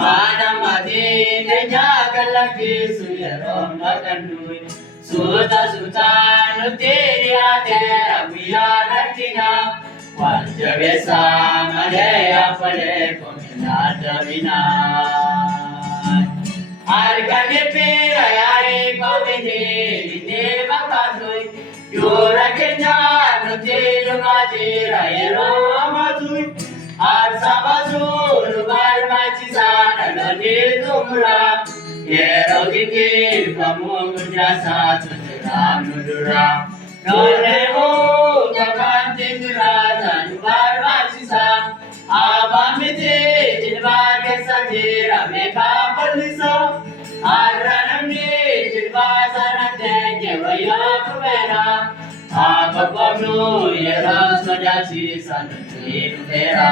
Manamadi jagalaki suyarom laganui Suta sutanu teria tera viyaratina Vanjavesa madaya pale komilata vina Argane pera yare pavene deva kadui Yora kenya no teru majira yero amadui Arsabazul barmachizana lani tumra Yerogiki pamung jasa tujuram nudura Nolemu jaganti juratan barmachizan Abamiti jilvage satira meka palisa Arranamni jilvasana tenye vayakuvera Apapamnu yera sajasi sanati vera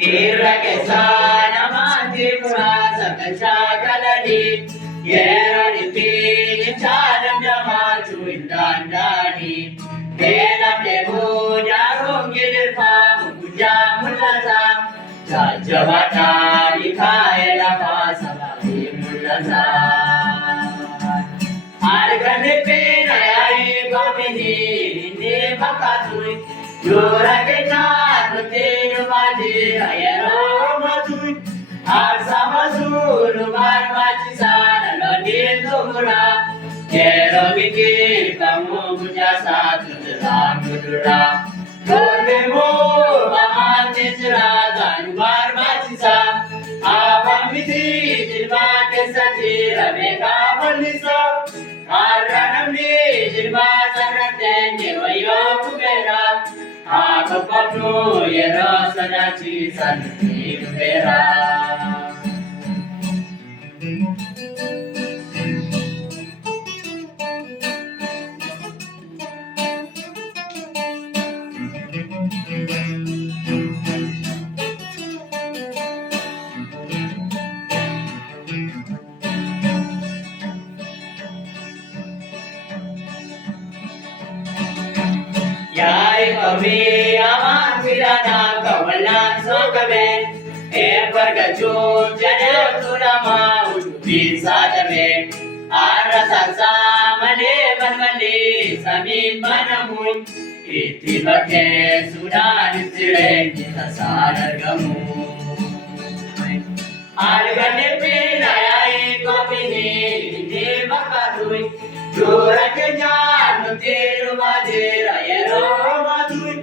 Ira kesana mati purasa kalani Yera nipi chadam jama chuindandani Kenam debu jarum gilir pam kujam mulazam Jajawata dikhaela pasabhi mulazam Argane pena yai kamini ne bakatui Yora ke chan tenu maji ayero matui Arsabazul barmachisan lodin tumura Kero giki kamu punya satu jeram mudura Dormemu bamanti jeradan barmachisan Abang miti jilba kesatira meka balisa Arranamni jilba sarate nyewayo kubera Apapapnu yero sadachi santi kubera Yai kami aman pidana kawalan sokame Pergacu jane turama utubi sajame Arasasa mane manmani sami manamun Iti bake sudan istire kita sadargamu Argane pina yai komini iti bakatui Jura kenyan nutiru madira yero matui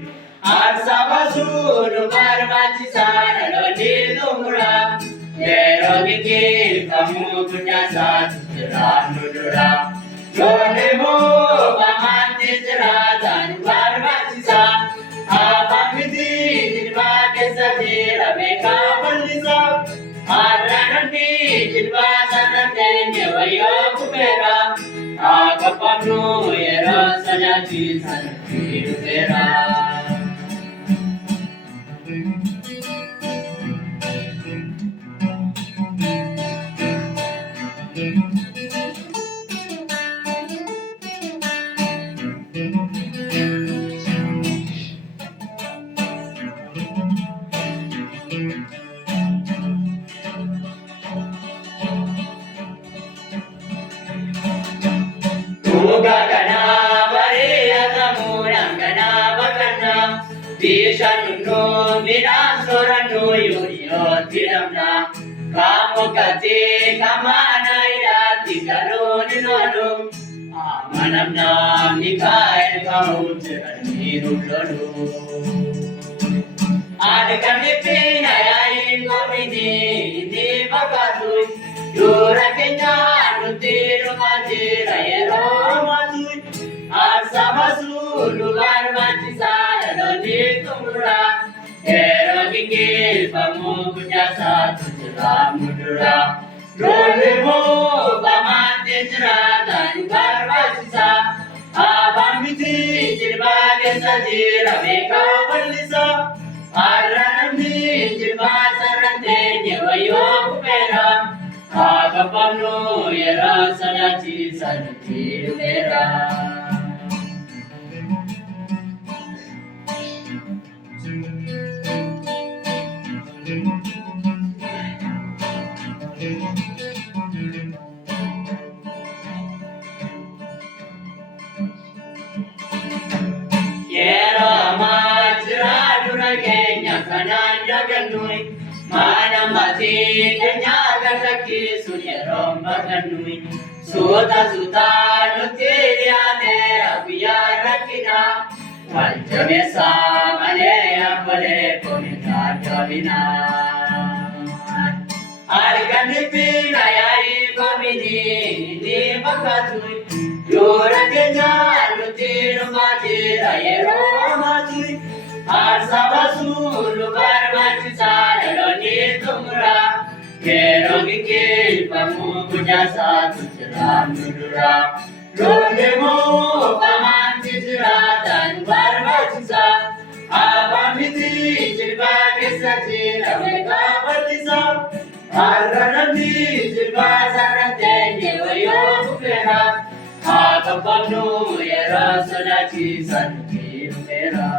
Arsabazul barmachisan lodi tumura Yero giki kamu punya satu jeram nudura Jonemu bamanti jeratan barmachisan Abang miti jilba kesatira meka balisa Arranamni jilba sanate nyewayo kubera Agapamnu yero sajati sanati kubera Tishanno miran sorano yo tiramna kamu kati kamana ira tigaro ninono amanamna mikael kau cerani rulolo adikane pena yain komini di bakatu yura kenya nutiru majira yero matui Arsabazul barmachisan lodi tumura Kero giki pamu punya satu jeram mudura Dormemu bamanti jeratan barmachisan Abang miti jilba keessa jira beekaa bal'isa. Har'a namni jilba sarartee wayyoo kumeera. Haa qaqqabnu yeroo sodaachisan nutti dhufeera. Yeroo ammaa jira dura keenya kanaan dagannuyi. Mana maatii keenya gadhiisu yeroo baqannuyi. Suuta nutti dhiyaateera guyyaa rakkinaa. Wal jabeessaa malee abbolee komitaa jabinaa. Arganni bina yaa'ii kominii ni fakkaatuyi. Yoora keenya nuti dhumaateera yeroo amaatuyi. Aarsaa baasuun nu barbaachisaa dhaloonni xumura. Yeroo gaggeeffamu guddaa jira mudura. Lolli muufamanti jiraatan barbaachisa. Abbaan miti jilba keessa jira beekaa bal'isa. Har'a namni jilba sarartee wayyoo kufeera. Haa qaqqabnu yeroo sodaachisan nutti dhufeera.